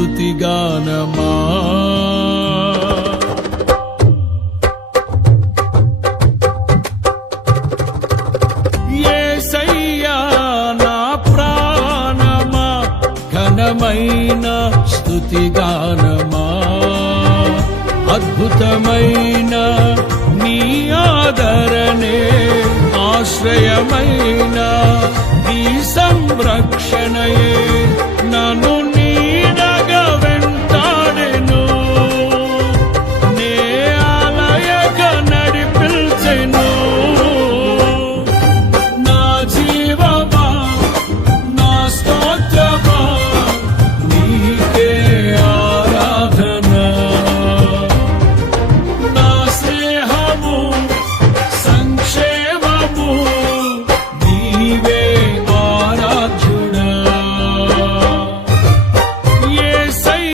స్తుతిగానమా. యేసయ్యా నా ప్రాణమా, ఘనమైన స్తుతిగానమా. అద్భుతమైన నీ ఆదరణే, ఆశ్రయమైన నీ సంరక్షణయే నన్ను